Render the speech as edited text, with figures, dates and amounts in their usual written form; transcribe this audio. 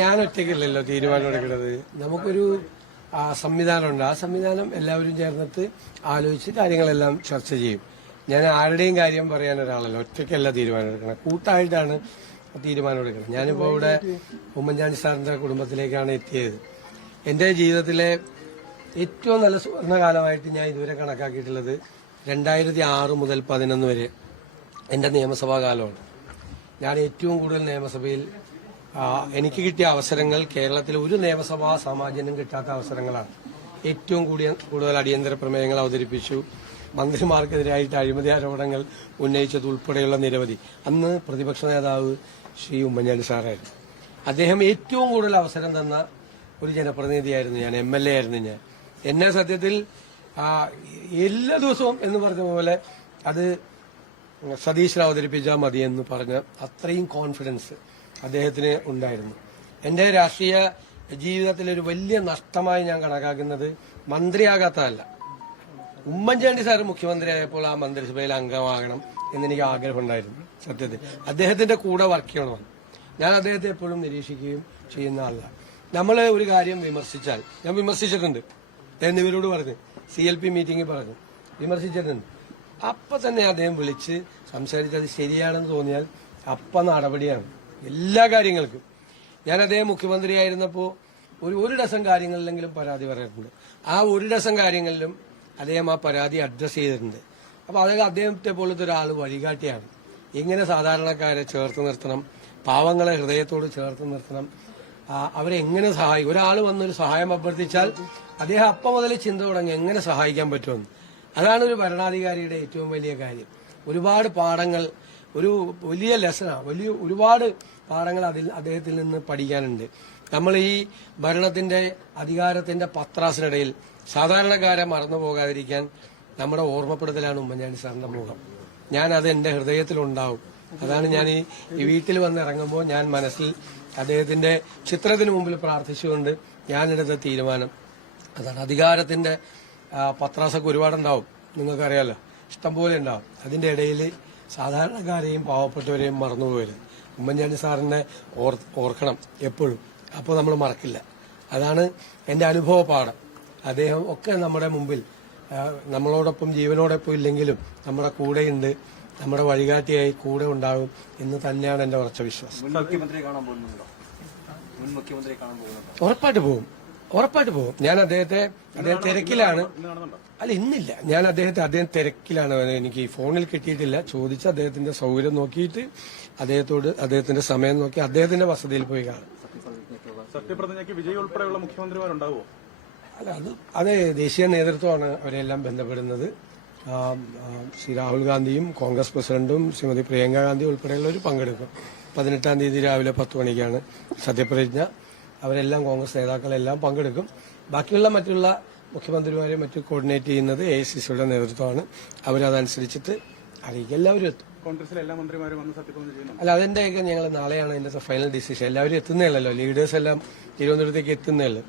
ഞാൻ ഒറ്റയ്ക്കല്ലല്ലോ തീരുമാനം എടുക്കുന്നത്. നമുക്കൊരു സംവിധാനമുണ്ട്. ആ സംവിധാനം എല്ലാവരും ചേർന്നിട്ട് ആലോചിച്ച് കാര്യങ്ങളെല്ലാം ചർച്ച ചെയ്യും. ഞാൻ ആരുടെയും കാര്യം പറയാൻ ഒരാളല്ല, ഒറ്റയ്ക്കല്ല തീരുമാനം എടുക്കണം, കൂട്ടായിട്ടാണ് തീരുമാനം എടുക്കണം. ഞാനിപ്പോ ഇവിടെ ഉമ്മൻചാണ്ടി സാറിന്റെ കുടുംബത്തിലേക്കാണ് എത്തിയത്. എന്റെ ജീവിതത്തിലെ ഏറ്റവും നല്ല സുവർണകാലമായിട്ട് ഞാൻ ഇതുവരെ കണക്കാക്കിയിട്ടുള്ളത് 2006 മുതൽ 2011 വരെ എന്റെ നിയമസഭാ കാലമാണ്. ഞാൻ ഏറ്റവും കൂടുതൽ നിയമസഭയിൽ എനിക്ക് കിട്ടിയ അവസരങ്ങൾ കേരളത്തിലെ ഒരു നിയമസഭാ സാമാജികനും കിട്ടാത്ത അവസരങ്ങളാണ്. ഏറ്റവും കൂടുതൽ അടിയന്തര പ്രമേയങ്ങൾ അവതരിപ്പിച്ചു. മന്ത്രിമാർക്കെതിരായിട്ട് അഴിമതി ആരോപണങ്ങൾ ഉന്നയിച്ചത് ഉൾപ്പെടെയുള്ള നിരവധി. അന്ന് പ്രതിപക്ഷ നേതാവ് ശ്രീ ഉമ്മൻചാണ്ടി സാറായിരുന്നു. അദ്ദേഹം ഏറ്റവും കൂടുതൽ അവസരം തന്ന ഒരു ജനപ്രതിനിധിയായിരുന്നു ഞാൻ, MLA ആയിരുന്നു ഞാൻ. എന്നെ സത്യത്തിൽ എല്ലാ ദിവസവും എന്ന് പറഞ്ഞ പോലെ അത് സതീശൻ അവതരിപ്പിച്ചാൽ മതിയെന്ന് പറഞ്ഞ അത്രയും കോൺഫിഡൻസ് അദ്ദേഹത്തിന് ഉണ്ടായിരുന്നു. എന്റെ രാഷ്ട്രീയ ജീവിതത്തിലൊരു വലിയ നഷ്ടമായി ഞാൻ കണക്കാക്കുന്നത് മന്ത്രിയാകാത്തതല്ല, ഉമ്മൻചാണ്ടി സാർ മുഖ്യമന്ത്രിയായപ്പോൾ ആ മന്ത്രിസഭയിൽ അംഗമാകണം എന്നെനിക്ക് ആഗ്രഹമുണ്ടായിരുന്നു. സത്യത്തിൽ അദ്ദേഹത്തിന്റെ കൂടെ വർക്ക് ചെയ്യണമെന്ന് ഞാൻ അദ്ദേഹത്തെ എപ്പോഴും നിരീക്ഷിക്കുകയും ചെയ്യുന്ന ആളാണ്. നമ്മൾ ഒരു കാര്യം വിമർശിച്ചാൽ, ഞാൻ വിമർശിച്ചിട്ടുണ്ട് എന്നിവരോട് പറഞ്ഞു, CLP മീറ്റിംഗിൽ പറഞ്ഞു, വിമർശിച്ചിട്ടുണ്ട്. അപ്പൊ തന്നെ അദ്ദേഹം വിളിച്ച് സംസാരിച്ചത് ശരിയാണെന്ന് തോന്നിയാൽ അപ്പ നടപടിയാണ് എല്ലാ കാര്യങ്ങൾക്കും. ഞാൻ അദ്ദേഹം മുഖ്യമന്ത്രിയായിരുന്നപ്പോൾ ഒരു ഡസൻ കാര്യങ്ങളിലെങ്കിലും പരാതി പറയാറുണ്ട്. ആ ഒരു ഡസൻ കാര്യങ്ങളിലും അദ്ദേഹം ആ പരാതി അഡ്രസ് ചെയ്തിട്ടുണ്ട്. അപ്പൊ അതായത് അദ്ദേഹത്തെ പോലത്തെ ഒരാൾ വഴികാട്ടിയാണ്. എങ്ങനെ സാധാരണക്കാരെ ചേർത്ത് നിർത്തണം, പാവങ്ങളെ ഹൃദയത്തോട് ചേർത്ത് നിർത്തണം, അവരെ എങ്ങനെ സഹായിക്കും. ഒരാൾ വന്നൊരു സഹായം അഭ്യർത്ഥിച്ചാൽ അദ്ദേഹം അപ്പം മുതൽ ചിന്ത തുടങ്ങി എങ്ങനെ സഹായിക്കാൻ പറ്റുമെന്ന്. അതാണ് ഒരു ഭരണാധികാരിയുടെ ഏറ്റവും വലിയ കാര്യം. ഒരുപാട് പാഠങ്ങൾ, ഒരു വലിയ ലെസണാണ്, ഒരുപാട് പാഠങ്ങൾ അദ്ദേഹത്തിൽ നിന്ന് പഠിക്കാനുണ്ട്. നമ്മൾ ഈ ഭരണത്തിന്റെ അധികാരത്തിന്റെ പത്രാസിനിടയിൽ സാധാരണക്കാരെ മറന്നു പോകാതിരിക്കാൻ നമ്മുടെ ഓർമ്മപ്പെടുത്തലാണ് ഉമ്മൻചാണ്ടി സാറിന്റെ മുഖം. അത് എന്റെ ഹൃദയത്തിലുണ്ടാവും. അതാണ് ഞാൻ ഈ വീട്ടിൽ വന്നിറങ്ങുമ്പോൾ ഞാൻ മനസ്സിൽ അദ്ദേഹത്തിന്റെ ചിത്രത്തിന് മുമ്പിൽ പ്രാർത്ഥിച്ചുകൊണ്ട് ഞാനെടുത്ത തീരുമാനം അതാണ്. അധികാരത്തിന്റെ പത്രാസൊക്കെ ഒരുപാടുണ്ടാവും, നിങ്ങൾക്കറിയാലോ, ഇഷ്ടംപോലെ ഉണ്ടാവും. അതിന്റെ ഇടയിൽ സാധാരണക്കാരെയും പാവപ്പെട്ടവരെയും മറന്നുപോകരുത്. ഉമ്മൻചാണ്ടി സാറിനെ ഓർക്കണം എപ്പോഴും, അപ്പോൾ നമ്മൾ മറക്കില്ല. അതാണ് എന്റെ അനുഭവ പാഠം. അദ്ദേഹം ഒക്കെ നമ്മുടെ മുമ്പിൽ നമ്മളോടൊപ്പം ജീവനോടൊപ്പം ഇല്ലെങ്കിലും നമ്മുടെ കൂടെയുണ്ട്, നമ്മുടെ വഴികാട്ടിയായി കൂടെ ഉണ്ടാകും എന്ന് തന്നെയാണ് എന്റെ ഉറച്ച വിശ്വാസം. ഉറപ്പായിട്ട് പോകും. ഞാൻ അദ്ദേഹം തിരക്കിലാണ്. അല്ല, ഇന്നില്ല. ഞാൻ അദ്ദേഹം തിരക്കിലാണ്. എനിക്ക് ഫോണിൽ കിട്ടിയിട്ടില്ല. ചോദിച്ച് അദ്ദേഹത്തിന്റെ സൗകര്യം നോക്കിയിട്ട് അദ്ദേഹത്തിന്റെ സമയം നോക്കി അദ്ദേഹത്തിന്റെ വസതിയിൽ പോയി കാണും. സത്യപ്രതിജ്ഞയ്ക്ക് വിജയ് ഉൾപ്പെടെയുള്ള മുഖ്യമന്ത്രിമാരുണ്ടാവുമോ? അല്ല, അത് ദേശീയ നേതൃത്വമാണ് അവരെല്ലാം ബന്ധപ്പെടുന്നത്. ശ്രീ രാഹുൽ ഗാന്ധിയും കോൺഗ്രസ് പ്രസിഡന്റും ശ്രീമതി പ്രിയങ്ക ഗാന്ധി ഉൾപ്പെടെയുള്ളവർ പങ്കെടുക്കും. 18-ാം തീയതി രാവിലെ 10 മണിക്കാണ് സത്യപ്രതിജ്ഞ. അവരെല്ലാം കോൺഗ്രസ് നേതാക്കളെല്ലാം പങ്കെടുക്കും. ബാക്കിയുള്ള മറ്റുള്ള മുഖ്യമന്ത്രിമാരെ മറ്റു കോർഡിനേറ്റ് ചെയ്യുന്നത് AICCയുടെ നേതൃത്വമാണ്. അവരതനുസരിച്ചിട്ട് അറിയിക്കും. എല്ലാവരും എത്തും. കോൺഗ്രസിലെ എല്ലാ മന്ത്രിമാരും വന്ന് സത്യപ്രതിജ്ഞ ചെയ്യുന്നു. അല്ല, അതിന്റെയൊക്കെ ഞങ്ങൾ നാളെയാണ് അതിന്റെ ഫൈനൽ ഡിസിഷൻ. എല്ലാവരും എത്തുന്നേയുള്ളല്ലോ, ലീഡേഴ്സ് എല്ലാം തിരുവനന്തപുരത്തേക്ക് എത്തുന്നേയുള്ളൂ.